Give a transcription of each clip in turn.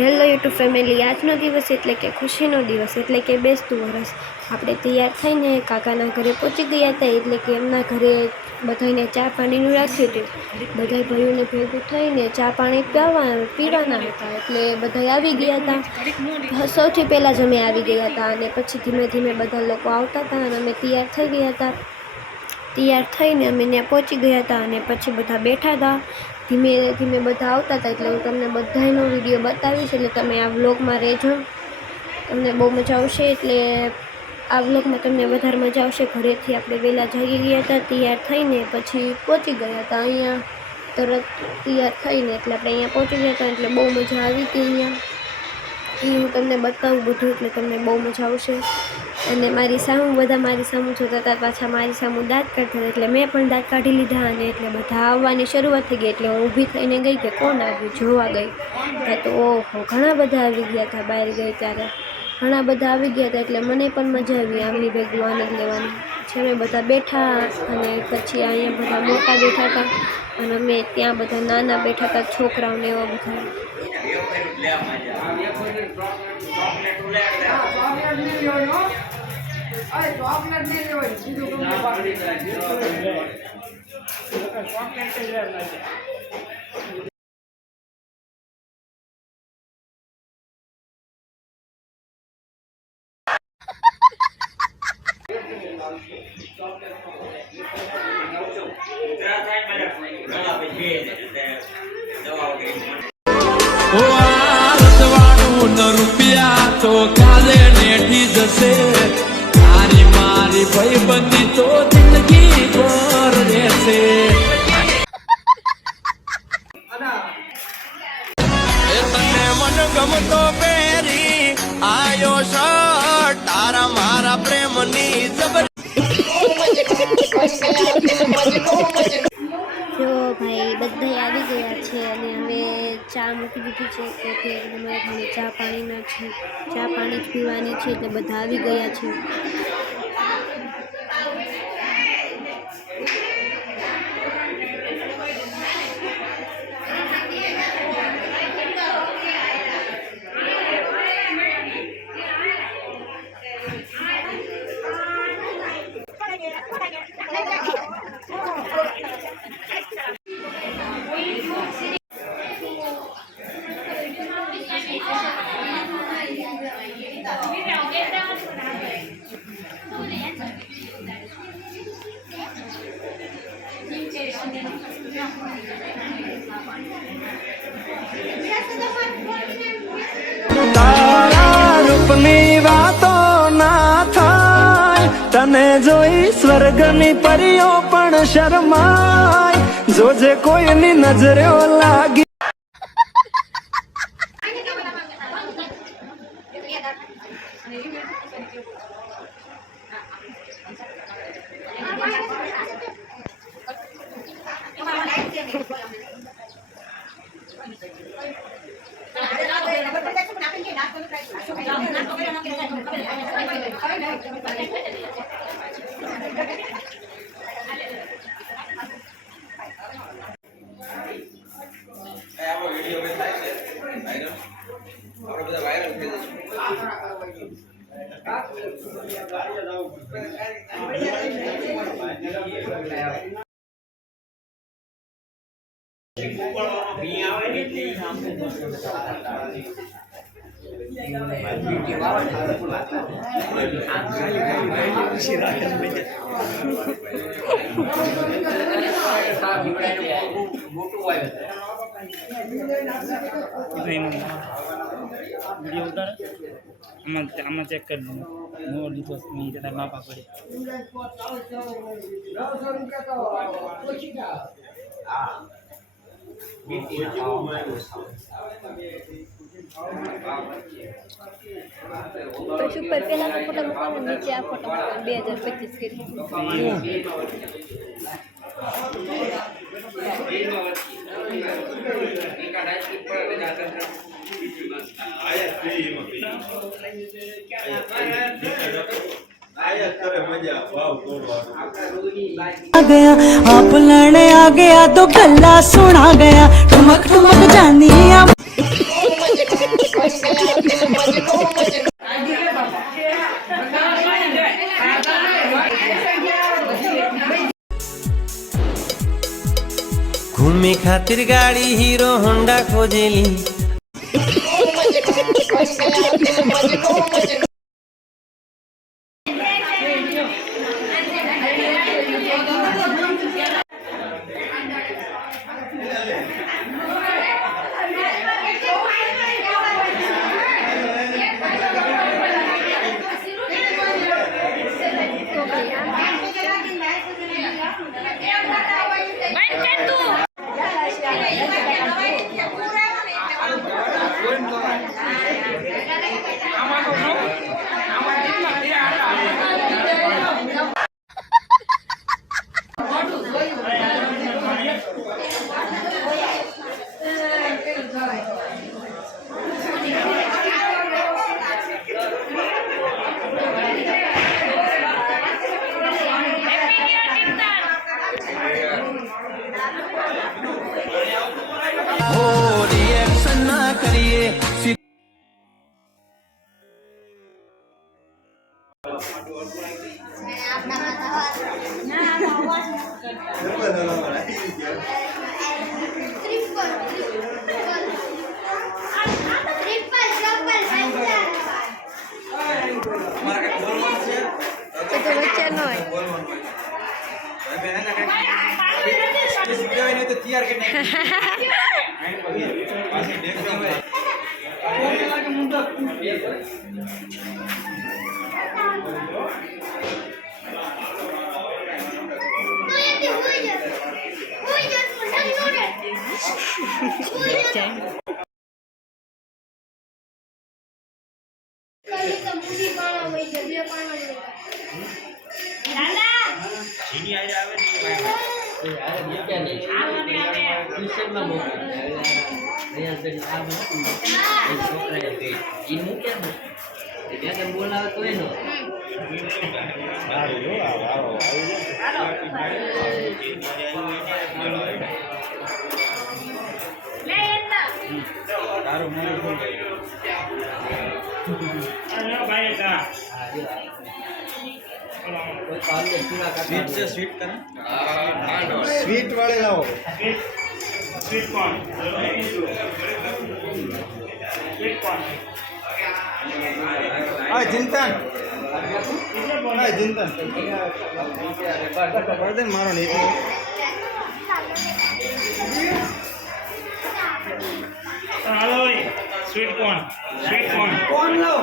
Hello YouTube family, આજનો દિવસ એટલે કે ખુશીનો દિવસ એટલે કે બેસતું વરસ. આપણે તૈયાર થઈને કાકાના ઘરે પહોંચી ગયા હતા. એટલે કે એમના ઘરે બધાને ચા પાણીનું રાખ્યું હતું. બધા ભાઈઓને ભેગું થઈને ચા પાણી પીવાના હતા. એટલે બધા આવી ગયા હતા. સૌથી પહેલાં જ અમે આવી ગયા હતા અને પછી ધીમે ધીમે બધા લોકો આવતા હતા અને અમે તૈયાર થઈ ગયા હતા. તૈયાર થઈને અમે ત્યાં પહોંચી ગયા હતા અને પછી બધા બેઠા હતા. ધીમે ધીમે બધા આવતા હતા. એટલે હું તમને બધાનો વિડીયો બતાવીશ. એટલે તમે આ વ્લોગમાં રહેજો, તમને બહુ મજા આવશે. એટલે આ વ્લોગમાં તમને વધારે મજા આવશે. ઘરેથી આપણે વહેલા જાગી ગયા હતા, તૈયાર થઈને પછી પહોંચી ગયા હતા અહીંયા. તરત તૈયાર થઈને એટલે આપણે અહીંયા પહોંચી ગયા હતા. એટલે બહુ મજા આવી હતી અહીંયા. એ હું તમને બતાવું બધું, એટલે તમને બહુ મજા આવશે. અને મારી સામું બધા મારી સામું જોતા હતા, પાછા મારી સામું દાંત કાઢતા હતા. એટલે મેં પણ દાંત કાઢી લીધા અને એટલે બધા આવવાની શરૂઆત થઈ ગઈ. એટલે હું ઊભી થઈને ગઈ કે કોણ આવ્યું જોવા ગઈ. તો ઓહો, ઘણા બધા આવી ગયા હતા. બહાર ગઈ ત્યારે ઘણા બધા આવી ગયા હતા. એટલે મને પણ મજા આવી આમની ભેગું આનંદ લેવાની. પછી અમે બધા બેઠા અને પછી અહીંયા બધા મોટા બેઠા હતા અને અમે ત્યાં બધા નાના બેઠા હતા, છોકરાઓને એવા બધા. રૂપિયા તો કાલે નેઠી જશે. તારી મારી ભાઈબંધી તો જિંદગી ભર રહેશે. તને મન ગમતો પહેરી આયો શર્ટ, તારા મારા પ્રેમની જબર. જો ભાઈ બધા આવી ગયા છે અને હવે ચા મૂકી દીધી છે. કે અમારે ઘરે ચા પાણીના છે, ચા પાણી જ પીવાની છે. એટલે બધા આવી ગયા છે. તારા રૂપની વાતો ના થાય, તને જોઈ સ્વર્ગની પરીઓ પણ શરમાય. જોજે કોઈની નજરો લાગી. આમાં ચેક કરી દો. નો લીધો મેં જરા માપા પડે. પછી ઉપર પહેલાનો ફોટો મૂકવાનો, નીચે આ ફોટો મૂકવાનો. 2025 કરી. गया आप लड़ने आ गया तो गला सुना गया ठुमक ठुमक जानी ફેન્ચર ગાડી હીરો હોન્ડા ખોજેલી. રિએક્શન ના કરીએ. स्वीट वाले लाओ. Sweet corn. हाय चिंतन. हाय चिंतन. वर्धन मारो नहीं. Hello sweet corn. Sweet corn. कौन लो.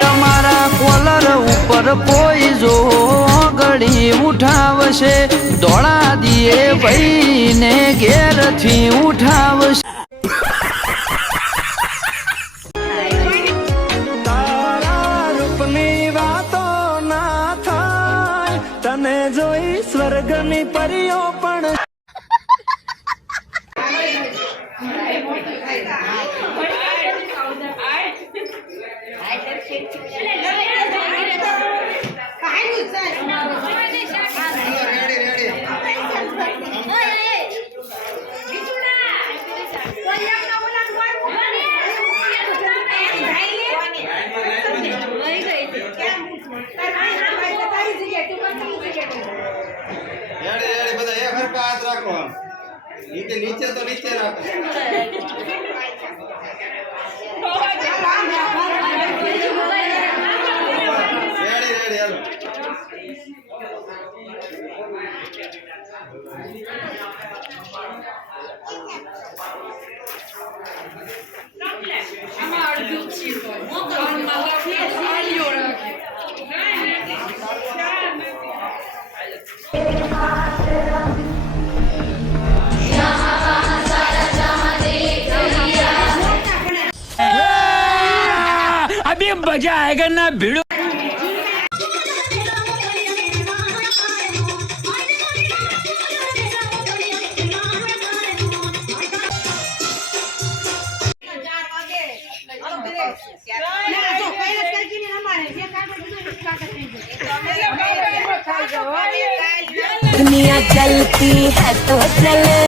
તમારા કોલર ઉપર કોઈ જો ઘડી ઉઠાવશે, દોડા દીએ ભાઈને ઘેરથી ઉઠાવશે. તારા રૂપની વાતો ના થાય, તને જોઈ સ્વર્ગની પરીઓ પણ नीचे तो नीचे रखो. Ready ready hello. अभी मजा आएगा ना भिड़ो. दुनिया चलती है तो चले